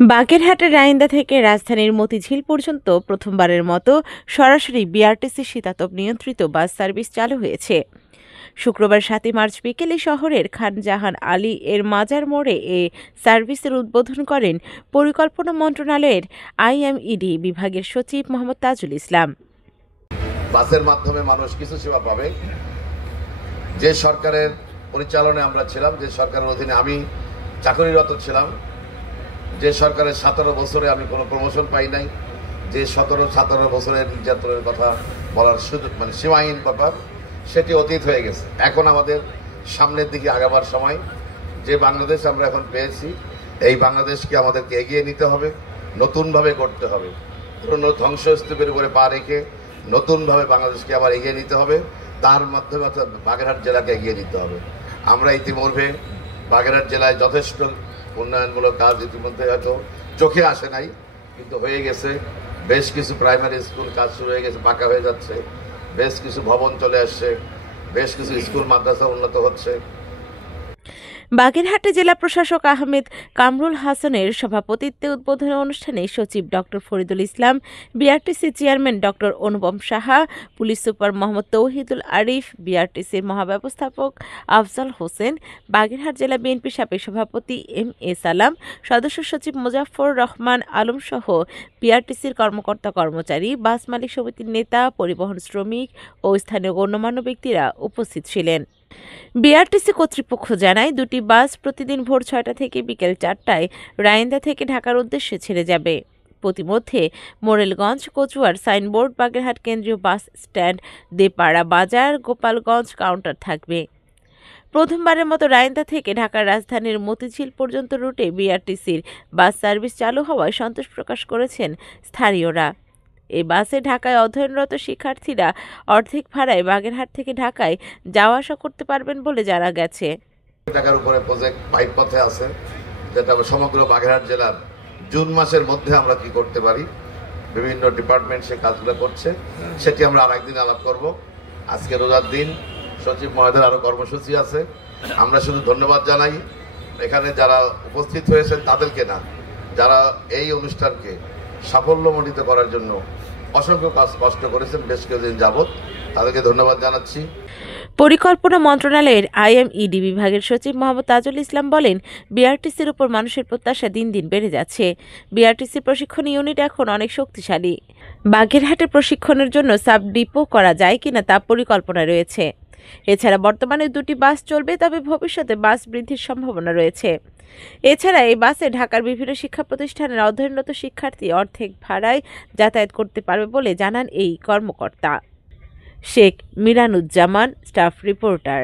বাগেরহাটের রাইন্দা থেকে রাজধানীর মতিঝিল পর্যন্ত প্রথমবারের মতো সরাসরি বিআরটিসি শীতাতপ নিয়ন্ত্রিত বাস সার্ভিস চালু হয়েছে। শুক্রবার ৭ মার্চ বিকেলে শহরের খান জাহান আলী এর মাজার মোড়ে এ সার্ভিসের উদ্বোধন করেন পরিকল্পনা মন্ত্রণালয়ের আইএমইডি বিভাগের সচিব মোহাম্মদ তাজুল ইসলাম। বাসের মাধ্যমে মানুষ কিছু সেবা পাবে। যে সরকারের পরিচালনায় আমরা ছিলাম, যে সরকারের অধীনে আমি চাকরিরত ছিলাম, যে সরকারের 17 বছরে আমি কোনো প্রমোশন পাই নাই, যে 17 বছরের নির্যাতনের কথা বলার সুযোগ সীমাহীন ব্যাপার, সেটি অতীত হয়ে গেছে। এখন আমাদের সামনের দিকে আগাবার সময়। যে বাংলাদেশ আমরা এখন পেয়েছি, এই বাংলাদেশকে আমাদেরকে এগিয়ে নিতে হবে, নতুনভাবে করতে হবে। পুরনো ধ্বংসস্তূপের উপরে পা রেখে নতুনভাবে বাংলাদেশকে আবার এগিয়ে নিতে হবে। তার মাধ্যমে অর্থাৎ বাগেরহাট জেলাকে এগিয়ে নিতে হবে। আমরা ইতিমধ্যে বাগেরহাট জেলায় যথেষ্ট উন্নয়নমূলক কাজ ইতিমধ্যে হয়তো চোখে আসে নাই, কিন্তু হয়ে গেছে। বেশ কিছু প্রাইমারি স্কুল কাজ শুরু হয়ে গেছে, পাকা হয়ে যাচ্ছে। বেশ কিছু ভবন চলে আসছে, বেশ কিছু স্কুল মাদ্রাসা উন্নত হচ্ছে। বাগেরহাটে জেলা প্রশাসক আহমেদ কামরুল হাসানের সভাপতিত্বে উদ্বোধনী অনুষ্ঠানে সচিব doctor Faridul Islam, BRTC chairman doctor অনুপম সাহা, পুলিশ সুপার মোহাম্মদ তৌহিদুল আরিফ, বিআরটিসির মহাব্যবস্থাপক আফজাল হোসেন, বাগেরহাট জেলা বিএনপি সাবেক সভাপতি এম.এ. সালাম, সদস্য সচিব মোজাফফর রহমান আলম সহ বিআরটিসির কর্মকর্তা কর্মচারী, বাস মালিক সমিতির নেতা, পরিবহন শ্রমিক ও স্থানীয় গণ্যমান্য ব্যক্তিরা উপস্থিত ছিলেন। বিআরটিসি কর্তৃপক্ষ জানায়, দুটি বাস প্রতিদিন ভোর ৬টা থেকে বিকেল ৪টায় রাইন্দা থেকে ঢাকার উদ্দেশ্যে ছেড়ে যাবে। প্রতিমধ্যে মোরেলগঞ্জ, কচুয়ার সাইনবোর্ড, বাগেরহাট কেন্দ্রীয় বাস স্ট্যান্ড, দেপাড়া বাজার, গোপালগঞ্জ কাউন্টার থাকবে। প্রথমবারের মতো রাইন্দা থেকে ঢাকার রাজধানীর মতিঝিল পর্যন্ত রুটে বিআরটিসির বাস সার্ভিস চালু হওয়ায় সন্তোষ প্রকাশ করেছেন স্থানীয়রা। এই বাসে ঢাকায় অধ্যয়নরত শিক্ষার্থীরা অর্ধেক ভাড়ায় বাগেরহাট থেকে ঢাকায় যাওয়া আসা করতে পারবেন বলে জানা গেছে। টাকার উপরে প্রজেক্ট পাইপ পথে আছে, যেটা সমগ্র বাগেরহাট জেলার জুন মাসের মধ্যে আমরা কি করতে পারি, বিভিন্ন ডিপার্টমেন্ট সে কাজগুলো করছে, সেটি আমরা আরেকদিন আলাপ করব। আজকে রোজার দিন, সচিব মহোদয়ের আরো কর্মসূচি আছে। আমরা শুধু ধন্যবাদ জানাই এখানে যারা উপস্থিত হয়েছেন তাদেরকে না, যারা এই অনুষ্ঠানকে সাফল্যমণ্ডিত করার জন্য অসংখ্য কষ্ট করেছেন বেশ কিছুদিন যাবৎ, তাদেরকে ধন্যবাদ জানাচ্ছি। পরিকল্পনা মন্ত্রণালয়ের আইএমইডি বিভাগের সচিব মোহাম্মদ তাজুল ইসলাম বলেন, বিআরটিসির উপর মানুষের প্রত্যাশা দিন দিন বেড়ে যাচ্ছে। বিআরটিসি প্রশিক্ষণ ইউনিট এখন অনেক শক্তিশালী। বাগেরহাটে প্রশিক্ষণের জন্য সাব ডিপো করা যায় কিনা তা পরিকল্পনা রয়েছে। এছাড়া বর্তমানে দুটি বাস চলবে, তবে ভবিষ্যতে বাস বৃদ্ধির সম্ভাবনা রয়েছে। এছাড়া এই বাসে ঢাকার বিভিন্ন শিক্ষা প্রতিষ্ঠানের অধ্যয়নরত শিক্ষার্থী অর্ধেক ভাড়ায় যাতায়াত করতে পারবে বলে জানান এই কর্মকর্তা। Sheikh Miranuzzaman, staff reporter.